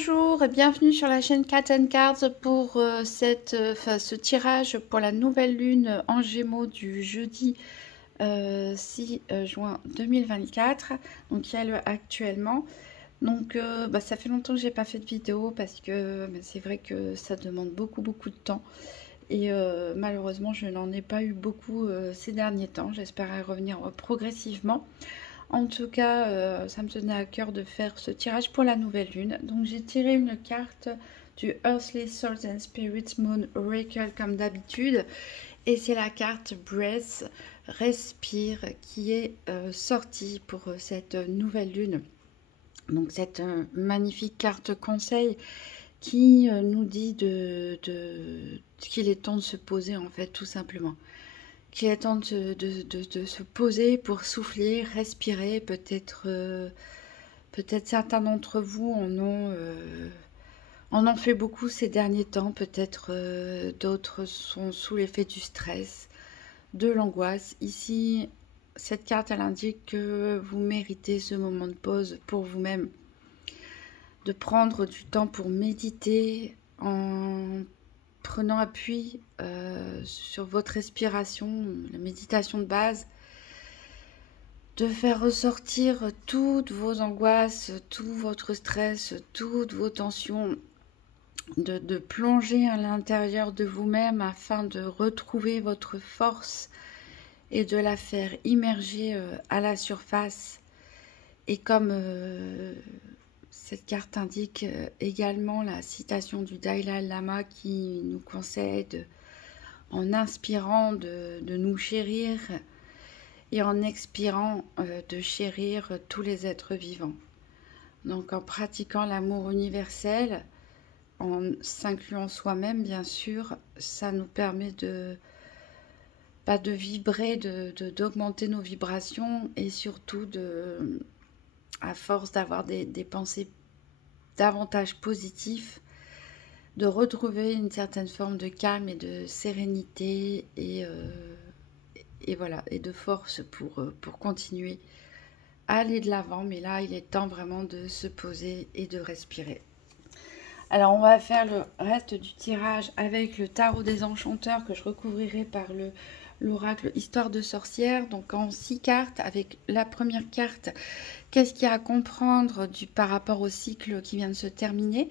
Bonjour et bienvenue sur la chaîne Cat and Cards pour ce tirage pour la nouvelle lune en Gémeaux du jeudi 6 juin 2024. Donc il y a le actuellement. Donc ça fait longtemps que j'ai pas fait de vidéo parce que c'est vrai que ça demande beaucoup de temps. Et malheureusement je n'en ai pas eu beaucoup ces derniers temps. J'espère y revenir progressivement. En tout cas, ça me tenait à cœur de faire ce tirage pour la nouvelle lune. Donc j'ai tiré une carte du Earthly Souls and Spirits Moon Oracle comme d'habitude. Et c'est la carte Breath, Respire, qui est sortie pour cette nouvelle lune. Donc cette magnifique carte conseil qui nous dit qu'il est temps de se poser en fait tout simplement. Qu'il est temps de se poser pour souffler, respirer. Peut-être certains d'entre vous en ont fait beaucoup ces derniers temps. Peut-être d'autres sont sous l'effet du stress, de l'angoisse. Ici, cette carte, elle indique que vous méritez ce moment de pause pour vous-même. De prendre du temps pour méditer en prenant appui sur votre respiration, la méditation de base, de faire ressortir toutes vos angoisses, tout votre stress, toutes vos tensions, de plonger à l'intérieur de vous-même afin de retrouver votre force et de la faire immerger à la surface. Et comme cette carte indique également la citation du Dalai Lama qui nous conseille en inspirant de nous chérir et en expirant de chérir tous les êtres vivants. Donc en pratiquant l'amour universel, en s'incluant soi-même bien sûr, ça nous permet de vibrer, d'augmenter nos vibrations et surtout à force d'avoir des pensées davantage positif, de retrouver une certaine forme de calme et de sérénité et voilà, et de force pour continuer à aller de l'avant. Mais là, il est temps vraiment de se poser et de respirer. Alors, on va faire le reste du tirage avec le tarot des enchanteurs que je recouvrirai par l'oracle Histoire de sorcière, donc en 6 cartes, avec la première carte, qu'est-ce qu'il y a à comprendre par rapport au cycle qui vient de se terminer,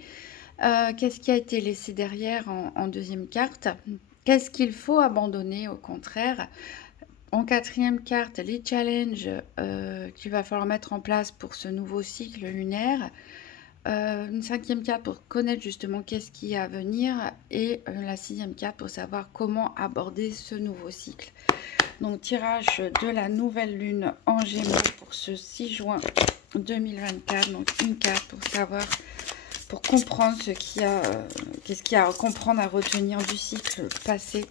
qu'est-ce qui a été laissé derrière en deuxième carte, qu'est-ce qu'il faut abandonner au contraire, en quatrième carte, les challenges qu'il va falloir mettre en place pour ce nouveau cycle lunaire, une cinquième carte pour connaître justement qu'est-ce qui est à venir et la sixième carte pour savoir comment aborder ce nouveau cycle. Donc tirage de la nouvelle lune en Gémeaux pour ce 6 juin 2024. Donc une carte pour savoir, pour comprendre qu'est-ce qu'il y a à comprendre, à retenir du cycle passé.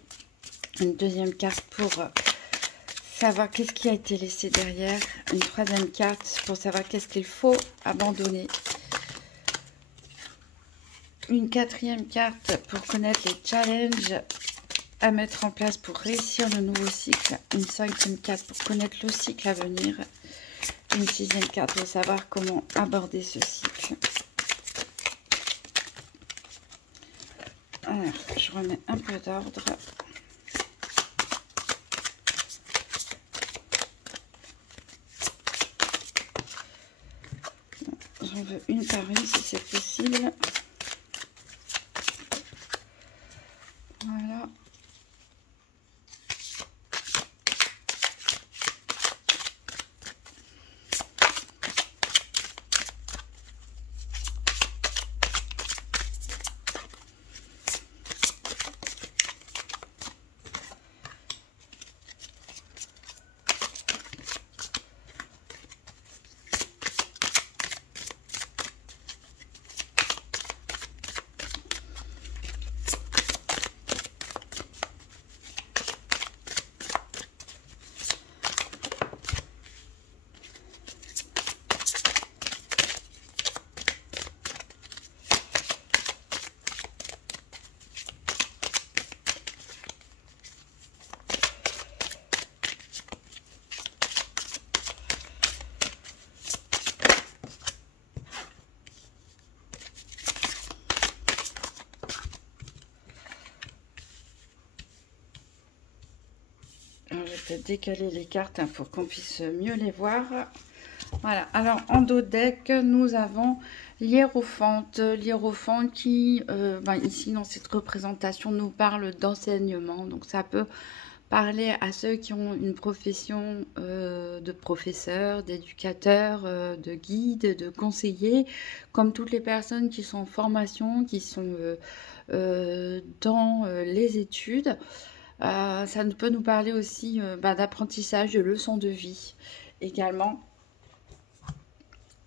Une deuxième carte pour savoir qu'est-ce qui a été laissé derrière. Une troisième carte pour savoir qu'est-ce qu'il faut abandonner. Une quatrième carte pour connaître les challenges à mettre en place pour réussir le nouveau cycle. Une cinquième carte pour connaître le cycle à venir. Une sixième carte pour savoir comment aborder ce cycle. Alors, je remets un peu d'ordre. J'en veux une par une si c'est possible. Voilà. peut-être décaler les cartes hein, pour qu'on puisse mieux les voir. Voilà, alors en dos de deck, nous avons l'hiérophante. L'hiérophante qui, ici dans cette représentation, nous parle d'enseignement. Donc ça peut parler à ceux qui ont une profession de professeur, d'éducateur, de guide, de conseiller, comme toutes les personnes qui sont en formation, qui sont dans les études. Ça peut nous parler aussi d'apprentissage, de leçons de vie également.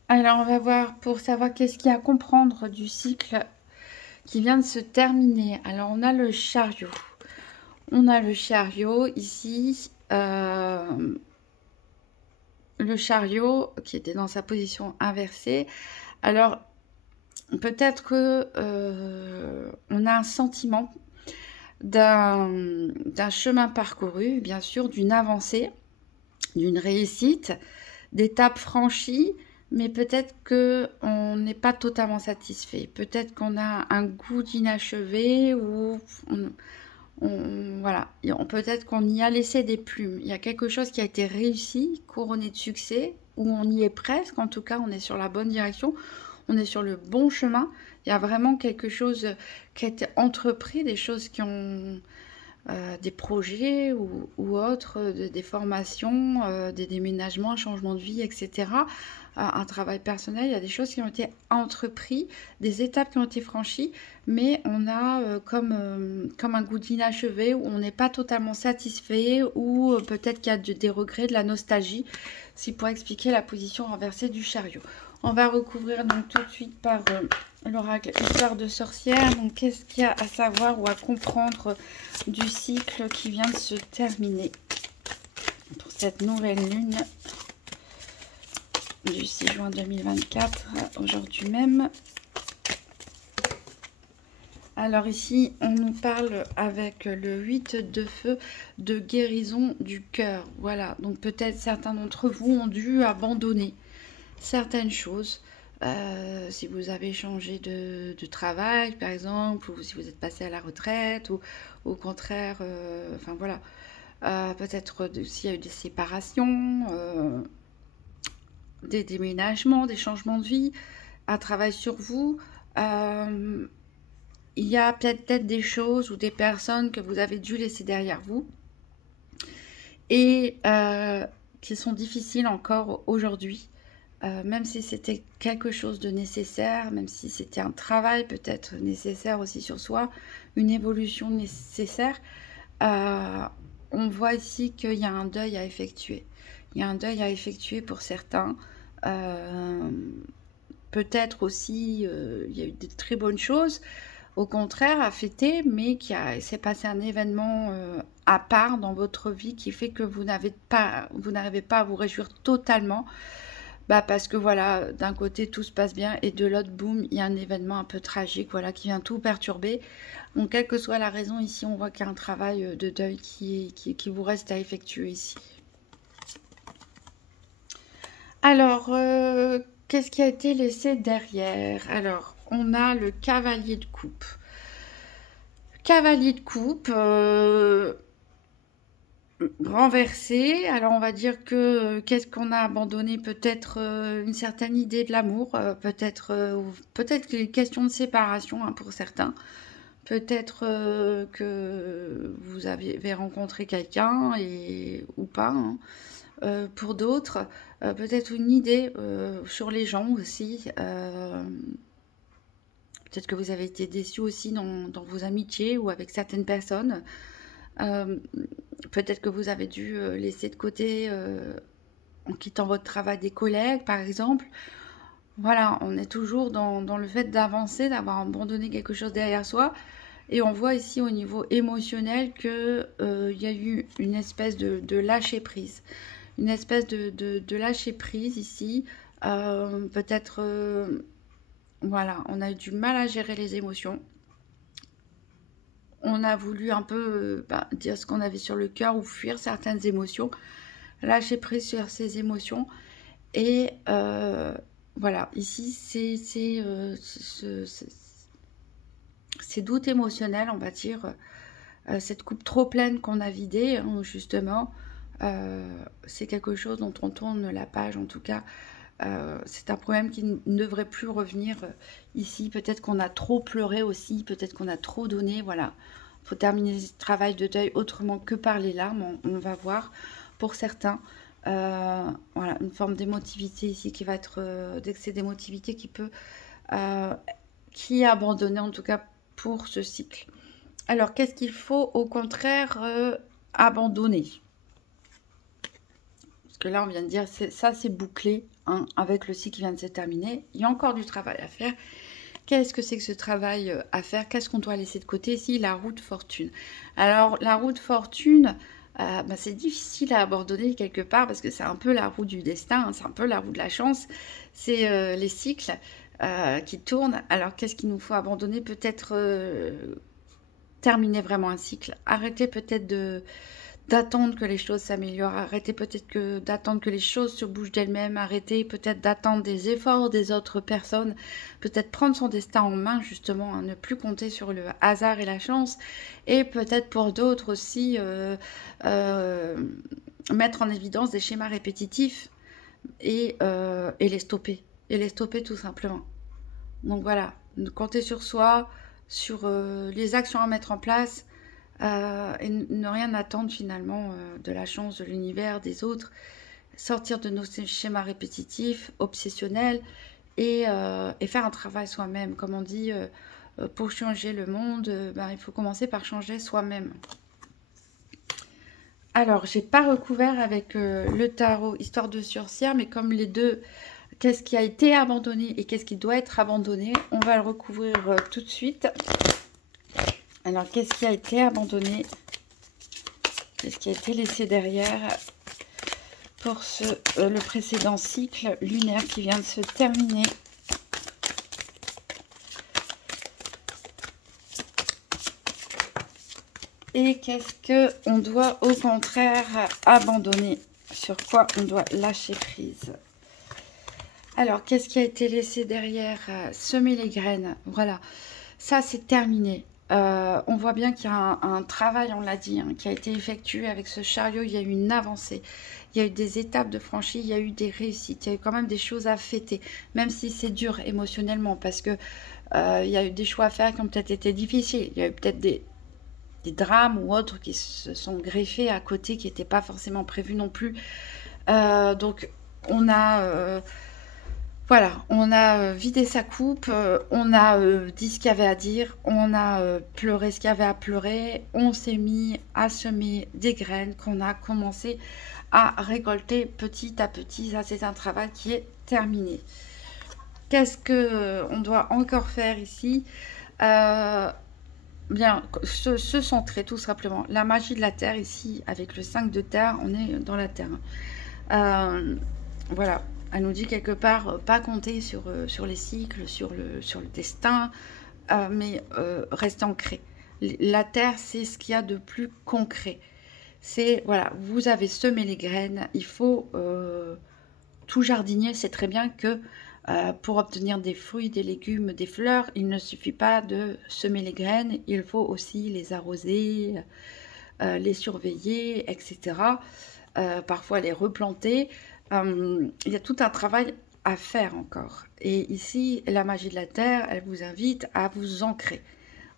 Alors, on va voir pour savoir qu'est-ce qu'il y a à comprendre du cycle qui vient de se terminer. Alors, on a le chariot. On a le chariot ici. Le chariot qui était dans sa position inversée. Alors, peut-être que on a un sentiment d'un chemin parcouru, bien sûr, d'une avancée, d'une réussite, d'étapes franchies. Mais peut-être qu'on n'est pas totalement satisfait. Peut-être qu'on a un goût d'inachevé ou voilà. Peut-être qu'on y a laissé des plumes. Il y a quelque chose qui a été réussi, couronné de succès, ou on y est presque. En tout cas, on est sur la bonne direction. On est sur le bon chemin. Il y a vraiment quelque chose qui a été entrepris, des choses qui ont... des projets ou autres, des formations, des déménagements, un changement de vie, etc. Un travail personnel, il y a des choses qui ont été entreprises, des étapes qui ont été franchies, mais on a comme un goût d'inachevé où on n'est pas totalement satisfait ou peut-être qu'il y a des regrets, de la nostalgie, c'est pour expliquer la position renversée du chariot. On va recouvrir donc tout de suite par l'oracle Histoire de sorcière. Donc qu'est-ce qu'il y a à savoir ou à comprendre du cycle qui vient de se terminer pour cette nouvelle lune du 6 juin 2024, aujourd'hui même. Alors ici, on nous parle avec le 8 de feu de guérison du cœur. Voilà, donc peut-être certains d'entre vous ont dû abandonner certaines choses. Si vous avez changé de travail, par exemple, ou si vous êtes passé à la retraite, ou au contraire, enfin voilà, peut-être s'il y a eu des séparations, des déménagements, des changements de vie, un travail sur vous. Il y a peut-être des choses ou des personnes que vous avez dû laisser derrière vous et qui sont difficiles encore aujourd'hui. Même si c'était quelque chose de nécessaire, même si c'était un travail peut-être nécessaire aussi sur soi, une évolution nécessaire, on voit ici qu'il y a un deuil à effectuer. Il y a un deuil à effectuer pour certains. Peut-être aussi, il y a eu de très bonnes choses, au contraire, à fêter, mais s'est passé un événement à part dans votre vie qui fait que vous n'arrivez pas à vous réjouir totalement. Parce que voilà, d'un côté tout se passe bien et de l'autre, boum, il y a un événement un peu tragique, voilà, qui vient tout perturber. Donc, quelle que soit la raison, ici, on voit qu'il y a un travail de deuil qui vous reste à effectuer ici. Alors, qu'est-ce qui a été laissé derrière? Alors, on a le cavalier de coupe. Cavalier de coupe... renversé. Alors on va dire que qu'est-ce qu'on a abandonné, peut-être une certaine idée de l'amour, peut-être qu'il est question de séparation hein, pour certains, peut-être que vous avez rencontré quelqu'un ou pas hein. Pour d'autres peut-être une idée sur les gens aussi, peut-être que vous avez été déçus aussi dans vos amitiés ou avec certaines personnes. Peut-être que vous avez dû laisser de côté en quittant votre travail des collègues par exemple. Voilà, on est toujours dans le fait d'avancer, d'avoir abandonné quelque chose derrière soi, et on voit ici au niveau émotionnel que y a eu une espèce de lâcher prise, une espèce de lâcher prise ici. Peut-être voilà, on a eu du mal à gérer les émotions. On a voulu un peu dire ce qu'on avait sur le cœur ou fuir certaines émotions, lâcher prise sur ces émotions. Et voilà, ici, ces doutes émotionnels, on va dire, cette coupe trop pleine qu'on a vidée, hein, justement, c'est quelque chose dont on tourne la page, en tout cas. C'est un problème qui ne devrait plus revenir ici. Peut-être qu'on a trop pleuré aussi, peut-être qu'on a trop donné, voilà. Il faut terminer ce travail de deuil autrement que par les larmes, on va voir, pour certains. Voilà, une forme d'émotivité ici qui va être, d'excès d'émotivité qui est abandonné, en tout cas pour ce cycle. Alors, qu'est-ce qu'il faut au contraire abandonner? Parce que là, on vient de dire, ça c'est bouclé, hein, avec le cycle qui vient de se terminer. Il y a encore du travail à faire. Qu'est-ce que c'est que ce travail à faire? Qu'est-ce qu'on doit laisser de côté ici? La roue de fortune. Alors, la roue de fortune, c'est difficile à abandonner quelque part parce que c'est un peu la roue du destin, hein, c'est un peu la roue de la chance. C'est les cycles qui tournent. Alors, qu'est-ce qu'il nous faut abandonner? Peut-être terminer vraiment un cycle. Arrêter peut-être d'attendre que les choses s'améliorent, arrêter peut-être d'attendre que les choses se bougent d'elles-mêmes, arrêter peut-être d'attendre des efforts des autres personnes, peut-être prendre son destin en main justement, hein, ne plus compter sur le hasard et la chance, et peut-être pour d'autres aussi mettre en évidence des schémas répétitifs et les stopper tout simplement. Donc voilà, compter sur soi, sur les actions à mettre en place, et ne rien attendre finalement de la chance, de l'univers, des autres, sortir de nos schémas répétitifs, obsessionnels, et faire un travail soi-même. Comme on dit, pour changer le monde, il faut commencer par changer soi-même. Alors, j'ai pas recouvert avec le tarot Histoire de sorcière, mais comme les deux, qu'est-ce qui a été abandonné et qu'est-ce qui doit être abandonné, on va le recouvrir tout de suite. Alors, qu'est-ce qui a été abandonné? Qu'est-ce qui a été laissé derrière pour le précédent cycle lunaire qui vient de se terminer? Et qu'est-ce qu'on doit au contraire abandonner? Sur quoi on doit lâcher prise? Alors, qu'est-ce qui a été laissé derrière? Semer les graines. Voilà, ça c'est terminé. On voit bien qu'il y a un travail, on l'a dit, hein, qui a été effectué avec ce chariot. Il y a eu une avancée, il y a eu des étapes de franchie, il y a eu des réussites, il y a eu quand même des choses à fêter, même si c'est dur émotionnellement, parce que il y a eu des choix à faire qui ont peut-être été difficiles. Il y a eu peut-être des drames ou autres qui se sont greffés à côté, qui n'étaient pas forcément prévus non plus. Donc, on a... voilà, on a vidé sa coupe, on a dit ce qu'il y avait à dire, on a pleuré ce qu'il y avait à pleurer, on s'est mis à semer des graines qu'on a commencé à récolter petit à petit. Ça, c'est un travail qui est terminé. Qu'est-ce qu'on doit encore faire ici? Bien, se centrer tout simplement. La magie de la terre ici, avec le 5 de terre, on est dans la terre. Voilà. Elle nous dit quelque part, pas compter sur les cycles, sur le destin, mais rester ancré. La terre, c'est ce qu'il y a de plus concret. C'est, voilà, vous avez semé les graines, il faut... tout jardinier sait très bien que pour obtenir des fruits, des légumes, des fleurs, il ne suffit pas de semer les graines, il faut aussi les arroser, les surveiller, etc. Parfois les replanter. Il y a tout un travail à faire encore. Et ici, la magie de la terre, elle vous invite à vous ancrer.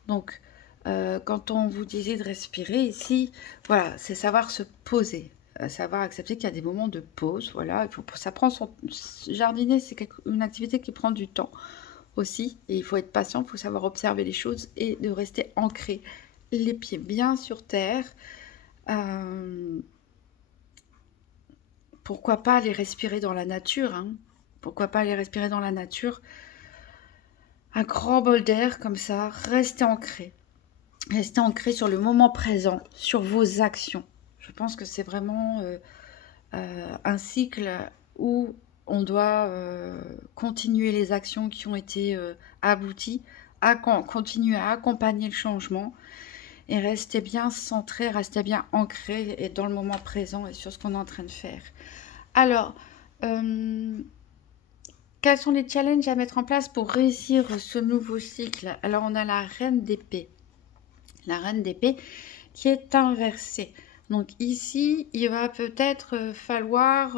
Donc, quand on vous disait de respirer ici, voilà, c'est savoir se poser, savoir accepter qu'il y a des moments de pause. Voilà, ça prend jardiner, c'est une activité qui prend du temps aussi. Et il faut être patient, il faut savoir observer les choses et de rester ancré, les pieds bien sur terre. Pourquoi pas aller respirer dans la nature, hein? Pourquoi pas aller respirer dans la nature? Un grand bol d'air comme ça, restez ancré. Restez ancré sur le moment présent, sur vos actions. Je pense que c'est vraiment un cycle où on doit continuer les actions qui ont été abouties, continuer à accompagner le changement. Et restez bien centré, restez bien ancré et dans le moment présent et sur ce qu'on est en train de faire. Alors, quels sont les challenges à mettre en place pour réussir ce nouveau cycle? Alors, on a la reine d'épée. La reine d'épée qui est inversée. Donc ici, il va peut-être falloir,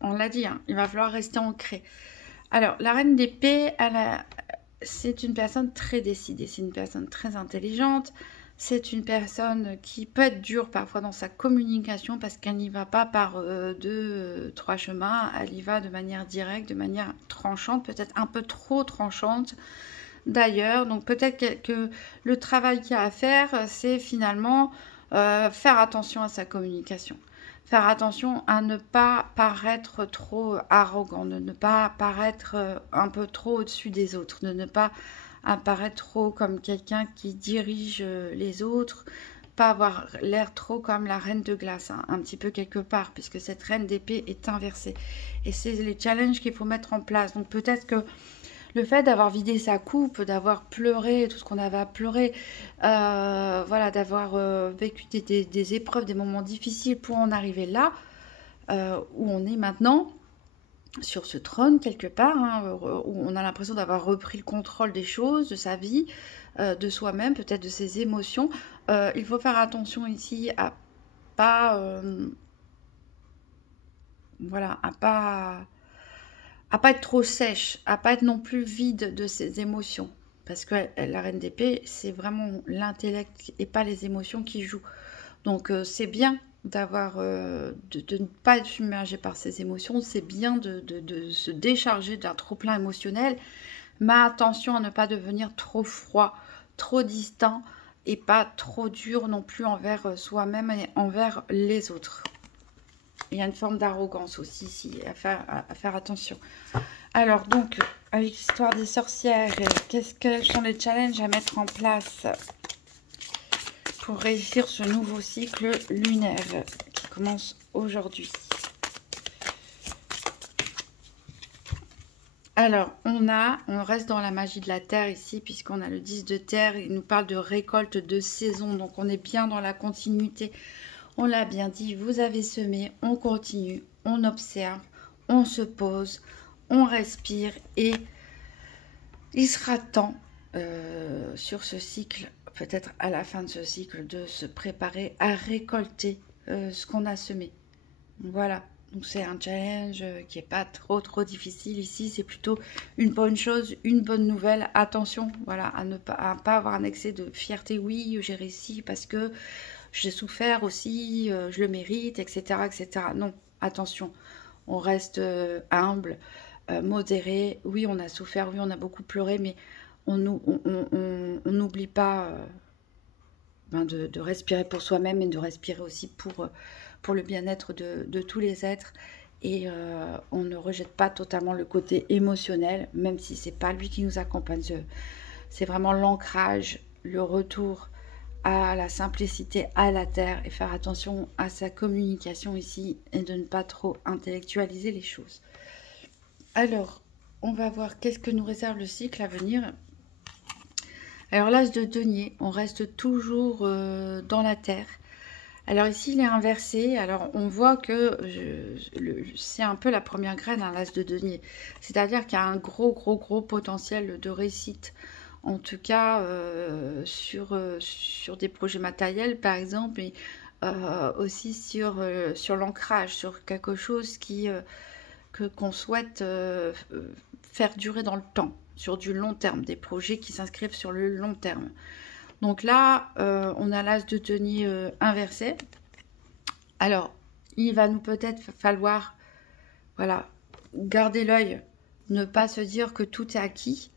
on l'a dit, hein, il va falloir rester ancré. Alors, la reine d'épée, c'est une personne très décidée, c'est une personne très intelligente, c'est une personne qui peut être dure parfois dans sa communication parce qu'elle n'y va pas par trois chemins, elle y va de manière directe, de manière tranchante, peut-être un peu trop tranchante d'ailleurs. Donc peut-être que le travail qu'il y a à faire, c'est finalement faire attention à sa communication. Faire attention à ne pas paraître trop arrogant, de ne pas paraître un peu trop au-dessus des autres, de ne pas apparaître trop comme quelqu'un qui dirige les autres, pas avoir l'air trop comme la reine de glace, hein, un petit peu quelque part, puisque cette reine d'épée est inversée. Et c'est les challenges qu'il faut mettre en place. Donc peut-être que le fait d'avoir vidé sa coupe, d'avoir pleuré tout ce qu'on avait à pleurer, voilà, d'avoir vécu des épreuves, des moments difficiles pour en arriver là, où on est maintenant, sur ce trône quelque part, hein, où on a l'impression d'avoir repris le contrôle des choses, de sa vie, de soi-même, peut-être de ses émotions. Il faut faire attention ici à pas, voilà, à pas être trop sèche, à pas être non plus vide de ses émotions. Parce que la reine d'épée, c'est vraiment l'intellect et pas les émotions qui jouent. Donc c'est bien d'avoir de ne pas être submergé par ses émotions, c'est bien de se décharger d'un trop-plein émotionnel, mais attention à ne pas devenir trop froid, trop distant et pas trop dur non plus envers soi-même et envers les autres. Il y a une forme d'arrogance aussi ici, à faire attention. Alors donc, avec l'histoire des sorcières, quels sont les challenges à mettre en place pour réussir ce nouveau cycle lunaire qui commence aujourd'hui? Alors, on reste dans la magie de la terre ici, puisqu'on a le 10 de terre, il nous parle de récolte de saison, donc on est bien dans la continuité. On l'a bien dit, vous avez semé, on continue, on observe, on se pose, on respire et il sera temps sur ce cycle, peut-être à la fin de ce cycle, de se préparer à récolter ce qu'on a semé. Voilà, donc c'est un challenge qui n'est pas trop difficile ici, c'est plutôt une bonne chose, une bonne nouvelle. Attention, voilà, à ne pas avoir un excès de fierté. Oui, j'ai réussi parce que j'ai souffert aussi, je le mérite, etc., etc. Non, attention, on reste humble, modéré. Oui, on a souffert, oui, on a beaucoup pleuré, mais on n'oublie pas de respirer pour soi-même et de respirer aussi pour le bien-être de tous les êtres. Et on ne rejette pas totalement le côté émotionnel, même si c'est pas lui qui nous accompagne. C'est vraiment l'ancrage, le retour à la simplicité, à la terre, et faire attention à sa communication ici et de ne pas trop intellectualiser les choses. Alors, on va voir qu'est-ce que nous réserve le cycle à venir. Alors l'as de denier, on reste toujours dans la terre. Alors ici il est inversé, alors on voit que c'est un peu la première graine, hein, l'as de denier. C'est-à-dire qu'il y a un gros potentiel de réussite. En tout cas, sur des projets matériels, par exemple, et aussi sur l'ancrage, sur quelque chose qu'on souhaite faire durer dans le temps, sur du long terme, des projets qui s'inscrivent sur le long terme. Donc là, on a l'as de denier inversé. Alors, il va nous peut-être falloir, voilà, garder l'œil, ne pas se dire que tout est acquis.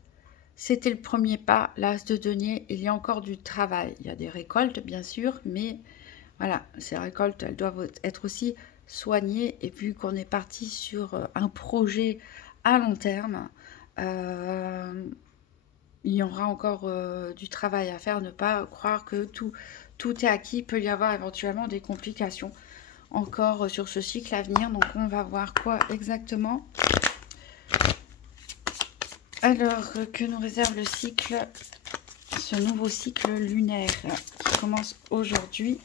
C'était le premier pas, l'as de denier, il y a encore du travail. Il y a des récoltes, bien sûr, mais voilà, ces récoltes, elles doivent être aussi soignées. Et vu qu'on est parti sur un projet à long terme, il y aura encore du travail à faire. Ne pas croire que tout est acquis. Il peut y avoir éventuellement des complications encore sur ce cycle à venir. Donc on va voir quoi exactement. Alors, que nous réserve le cycle, ce nouveau cycle lunaire qui commence aujourd'hui.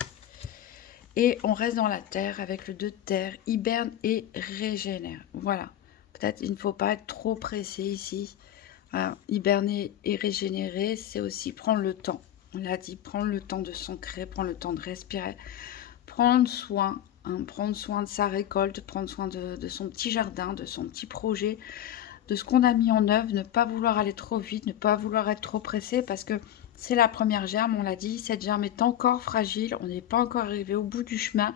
Et on reste dans la terre avec le 2 de terre, hiberne et régénère. Voilà, peut-être il ne faut pas être trop pressé ici. Hiberner et régénérer, c'est aussi prendre le temps. On l'a dit, prendre le temps de s'ancrer, prendre le temps de respirer, prendre soin, prendre soin de sa récolte, prendre soin de son petit jardin, de son petit projet, de ce qu'on a mis en œuvre, ne pas vouloir aller trop vite, ne pas vouloir être trop pressé, parce que c'est la première germe, on l'a dit, cette germe est encore fragile, on n'est pas encore arrivé au bout du chemin.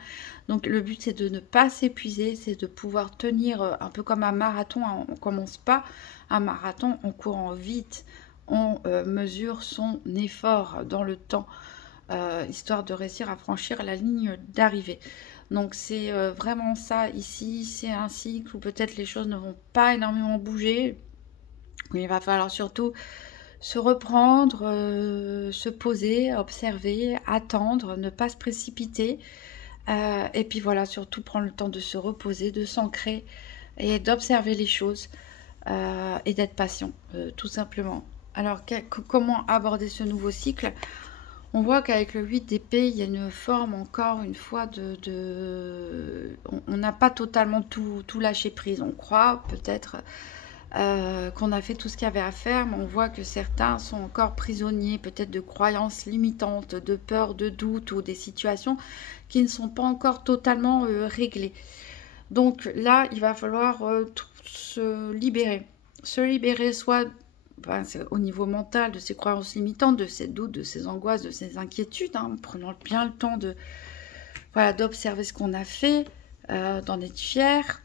Donc le but, c'est de ne pas s'épuiser, c'est de pouvoir tenir un peu comme un marathon. On ne commence pas un marathon en courant vite, on mesure son effort dans le temps, histoire de réussir à franchir la ligne d'arrivée. Donc c'est vraiment ça ici, c'est un cycle où peut-être les choses ne vont pas énormément bouger. Il va falloir surtout se reprendre, se poser, observer, attendre, ne pas se précipiter. Et puis voilà, surtout prendre le temps de se reposer, de s'ancrer et d'observer les choses et d'être patient, tout simplement. Alors, comment aborder ce nouveau cycle? On voit qu'avec le 8 d'épée, il y a une forme, encore une fois, on n'a pas totalement tout lâché prise. On croit peut-être qu'on a fait tout ce qu'il y avait à faire, mais on voit que certains sont encore prisonniers, peut-être de croyances limitantes, de peur, de doute, ou des situations qui ne sont pas encore totalement réglées. Donc là, il va falloir se libérer. Se libérer soit au niveau mental de ces croyances limitantes, de ces doutes, de ces angoisses, de ces inquiétudes, en prenant bien le temps d'observer ce qu'on a fait, d'en être fier,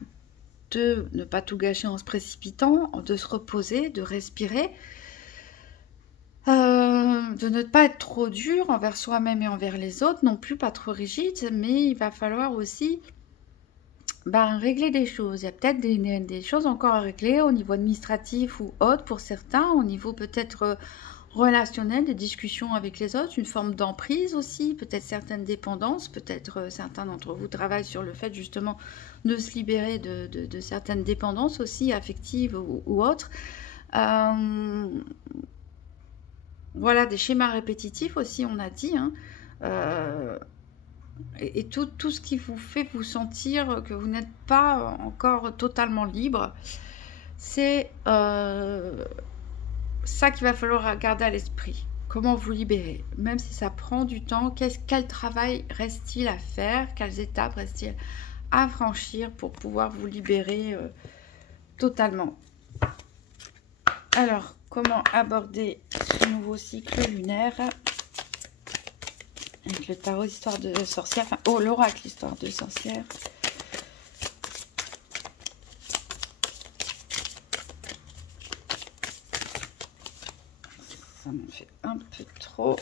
de ne pas tout gâcher en se précipitant, de se reposer, de respirer, de ne pas être trop dur envers soi-même et envers les autres, non plus pas trop rigide, mais il va falloir aussi régler des choses. Il y a peut-être des choses encore à régler au niveau administratif ou autre pour certains, au niveau peut-être relationnel, des discussions avec les autres, une forme d'emprise aussi, peut-être certaines dépendances, peut-être certains d'entre vous travaillent sur le fait justement de se libérer de certaines dépendances aussi, affectives ou autres. Voilà, des schémas répétitifs aussi, on a dit, et tout ce qui vous fait vous sentir que vous n'êtes pas encore totalement libre, c'est ça qu'il va falloir garder à l'esprit. Comment vous libérer, même si ça prend du temps. Quel travail reste-t-il à faire? Quelles étapes reste-t-il à franchir pour pouvoir vous libérer totalement? Alors, comment aborder ce nouveau cycle lunaire avec le tarot histoire de sorcière, l'oracle histoire de sorcière. Ça m'en fait un peu trop.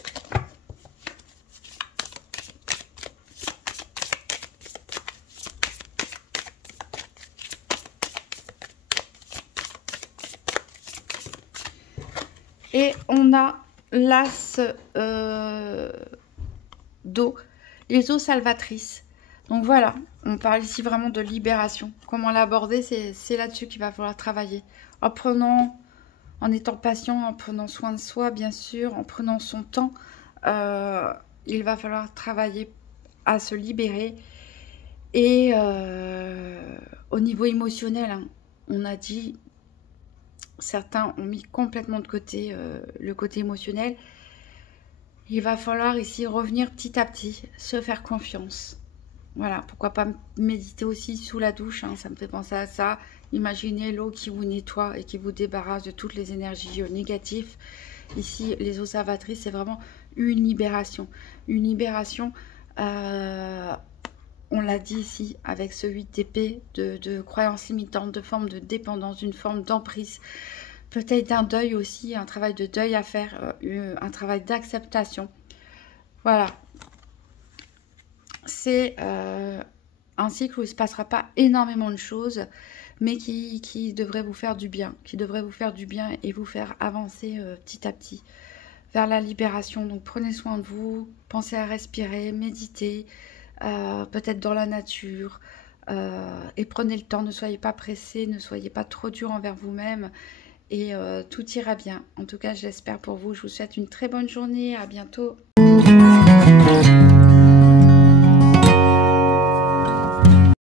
Et on a l'as d'eau, les eaux salvatrices. Donc voilà, on parle ici vraiment de libération. Comment l'aborder, c'est là-dessus qu'il va falloir travailler. En étant patient, en prenant soin de soi, bien sûr, en prenant son temps, il va falloir travailler à se libérer. Et au niveau émotionnel, on a dit, certains ont mis complètement de côté le côté émotionnel. Il va falloir ici revenir petit à petit, se faire confiance. Voilà, pourquoi pas méditer aussi sous la douche, ça me fait penser à ça. Imaginez l'eau qui vous nettoie et qui vous débarrasse de toutes les énergies négatives. Ici, les eaux salvatrices, c'est vraiment une libération. Une libération, on l'a dit ici, avec ce 8 d'épée, de croyances limitantes, de forme de dépendance, d'une forme d'emprise. Peut-être d'un deuil aussi, un travail de deuil à faire, un travail d'acceptation. Voilà. C'est un cycle où il ne se passera pas énormément de choses, mais qui devrait vous faire du bien, et vous faire avancer petit à petit vers la libération. Donc prenez soin de vous, pensez à respirer, méditez, peut-être dans la nature, et prenez le temps, ne soyez pas pressés, ne soyez pas trop dur envers vous-même, et tout ira bien. En tout cas, je l'espère pour vous. Je vous souhaite une très bonne journée. À bientôt.